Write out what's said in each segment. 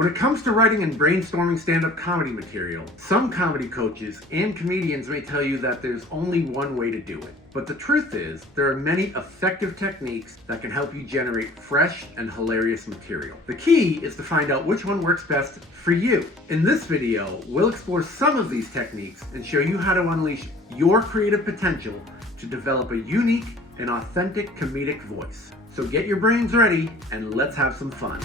When it comes to writing and brainstorming stand-up comedy material, some comedy coaches and comedians may tell you that there's only one way to do it. But the truth is, there are many effective techniques that can help you generate fresh and hilarious material. The key is to find out which one works best for you. In this video, we'll explore some of these techniques and show you how to unleash your creative potential to develop a unique and authentic comedic voice. So get your brains ready and let's have some fun.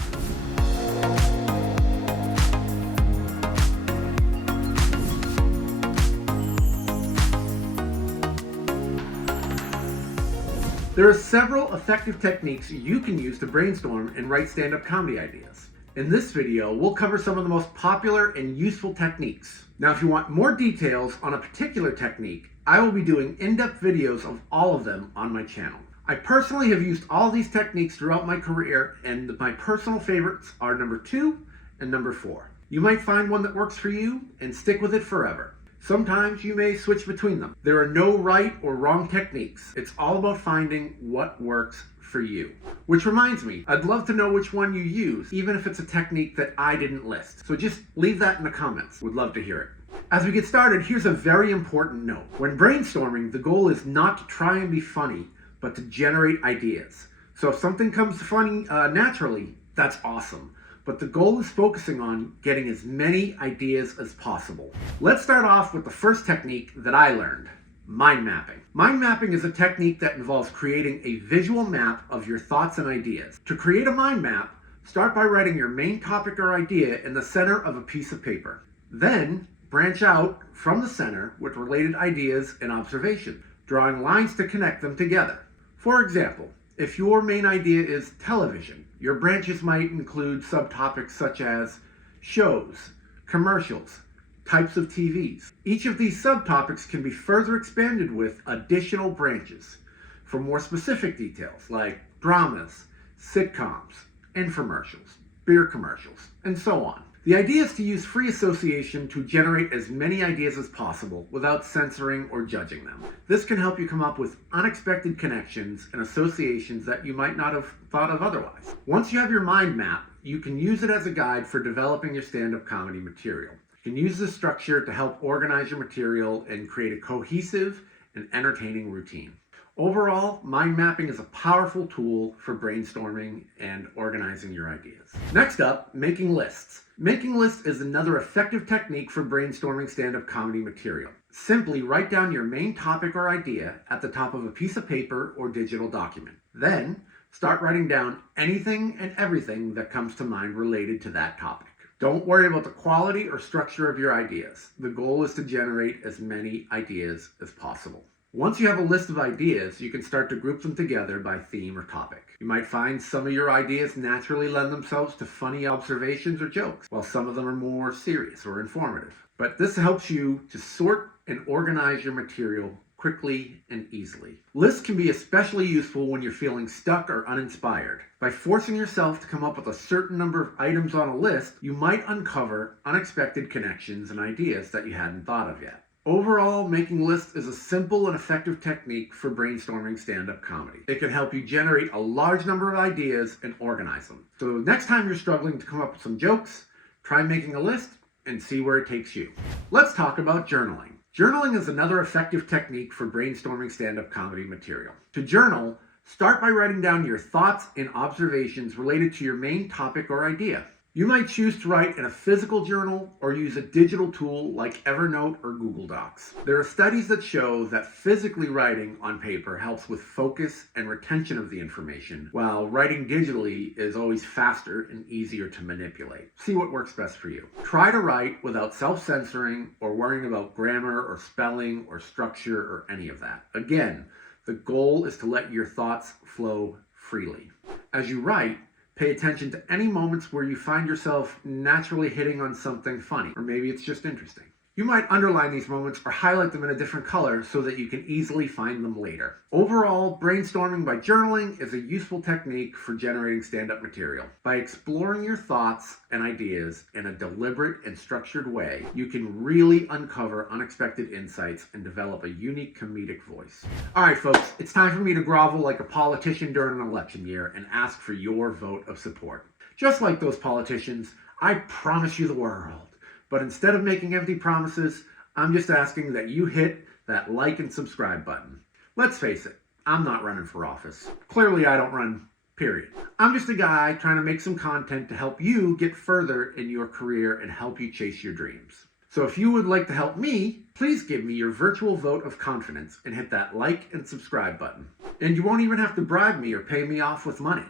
There are several effective techniques you can use to brainstorm and write stand-up comedy ideas. In this video, we'll cover some of the most popular and useful techniques. Now, if you want more details on a particular technique, I will be doing in-depth videos of all of them on my channel. I personally have used all these techniques throughout my career, and my personal favorites are number 2 and number 4. You might find one that works for you and stick with it forever. Sometimes you may switch between them. There are no right or wrong techniques. It's all about finding what works for you. Which reminds me, I'd love to know which one you use, even if it's a technique that I didn't list. So just leave that in the comments. Would love to hear it. As we get started, here's a very important note. When brainstorming, the goal is not to try and be funny, but to generate ideas. So if something comes funny naturally, that's awesome. But the goal is focusing on getting as many ideas as possible. Let's start off with the first technique that I learned, mind mapping. Mind mapping is a technique that involves creating a visual map of your thoughts and ideas. To create a mind map, start by writing your main topic or idea in the center of a piece of paper. Then branch out from the center with related ideas and observations, drawing lines to connect them together. For example, if your main idea is television, your branches might include subtopics such as shows, commercials, types of TVs. Each of these subtopics can be further expanded with additional branches for more specific details like dramas, sitcoms, infomercials, beer commercials, and so on. The idea is to use free association to generate as many ideas as possible without censoring or judging them. This can help you come up with unexpected connections and associations that you might not have thought of otherwise. Once you have your mind map, you can use it as a guide for developing your stand-up comedy material. You can use this structure to help organize your material and create a cohesive and entertaining routine. Overall, mind mapping is a powerful tool for brainstorming and organizing your ideas. Next up, making lists. Making lists is another effective technique for brainstorming stand-up comedy material. Simply write down your main topic or idea at the top of a piece of paper or digital document. Then, start writing down anything and everything that comes to mind related to that topic. Don't worry about the quality or structure of your ideas. The goal is to generate as many ideas as possible. Once you have a list of ideas, you can start to group them together by theme or topic. You might find some of your ideas naturally lend themselves to funny observations or jokes, while some of them are more serious or informative. But this helps you to sort and organize your material quickly and easily. Lists can be especially useful when you're feeling stuck or uninspired. By forcing yourself to come up with a certain number of items on a list, you might uncover unexpected connections and ideas that you hadn't thought of yet. Overall, making lists is a simple and effective technique for brainstorming stand-up comedy. It can help you generate a large number of ideas and organize them. So next time you're struggling to come up with some jokes, try making a list and see where it takes you. Let's talk about journaling. Journaling is another effective technique for brainstorming stand-up comedy material. To journal, start by writing down your thoughts and observations related to your main topic or idea. You might choose to write in a physical journal or use a digital tool like Evernote or Google Docs. There are studies that show that physically writing on paper helps with focus and retention of the information, while writing digitally is always faster and easier to manipulate. See what works best for you. Try to write without self-censoring or worrying about grammar or spelling or structure or any of that. Again, the goal is to let your thoughts flow freely. As you write, pay attention to any moments where you find yourself naturally hitting on something funny, or maybe it's just interesting. You might underline these moments or highlight them in a different color so that you can easily find them later. Overall, brainstorming by journaling is a useful technique for generating stand-up material. By exploring your thoughts and ideas in a deliberate and structured way, you can really uncover unexpected insights and develop a unique comedic voice. All right, folks, it's time for me to grovel like a politician during an election year and ask for your vote of support. Just like those politicians, I promise you the world. But instead of making empty promises, I'm just asking that you hit that like and subscribe button. Let's face it, I'm not running for office. Clearly I don't run, period. I'm just a guy trying to make some content to help you get further in your career and help you chase your dreams. So if you would like to help me, please give me your virtual vote of confidence and hit that like and subscribe button. And you won't even have to bribe me or pay me off with money.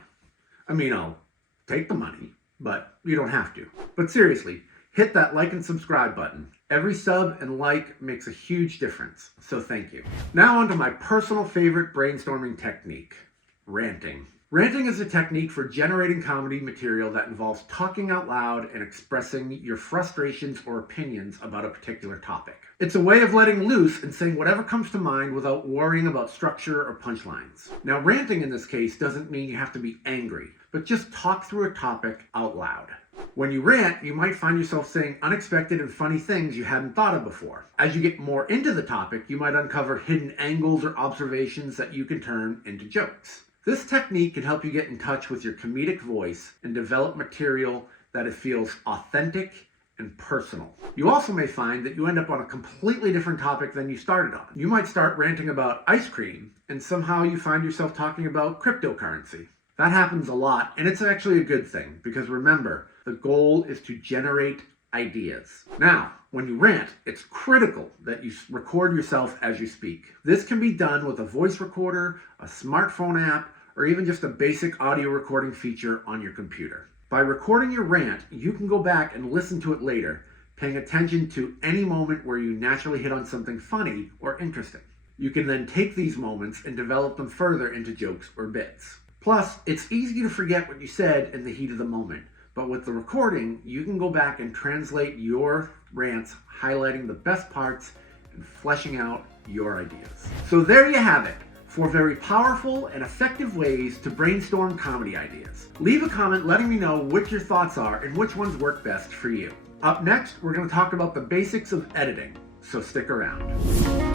I mean, I'll take the money, but you don't have to. But seriously, hit that like and subscribe button. Every sub and like makes a huge difference, so thank you. Now on to my personal favorite brainstorming technique, ranting. Ranting is a technique for generating comedy material that involves talking out loud and expressing your frustrations or opinions about a particular topic. It's a way of letting loose and saying whatever comes to mind without worrying about structure or punchlines. Now, ranting in this case doesn't mean you have to be angry, but just talk through a topic out loud. When you rant, you might find yourself saying unexpected and funny things you hadn't thought of before. As you get more into the topic, you might uncover hidden angles or observations that you can turn into jokes. This technique can help you get in touch with your comedic voice and develop material that it feels authentic and personal. You also may find that you end up on a completely different topic than you started on. You might start ranting about ice cream, and somehow you find yourself talking about cryptocurrency. That happens a lot, and it's actually a good thing, because remember, the goal is to generate ideas. Now, when you rant, it's critical that you record yourself as you speak. This can be done with a voice recorder, a smartphone app, or even just a basic audio recording feature on your computer. By recording your rant, you can go back and listen to it later, paying attention to any moment where you naturally hit on something funny or interesting. You can then take these moments and develop them further into jokes or bits. Plus, it's easy to forget what you said in the heat of the moment, but with the recording, you can go back and translate your rants, highlighting the best parts and fleshing out your ideas. So there you have it. 4 very powerful and effective ways to brainstorm comedy ideas. Leave a comment letting me know what your thoughts are and which ones work best for you. Up next, we're going to talk about the basics of editing, so stick around.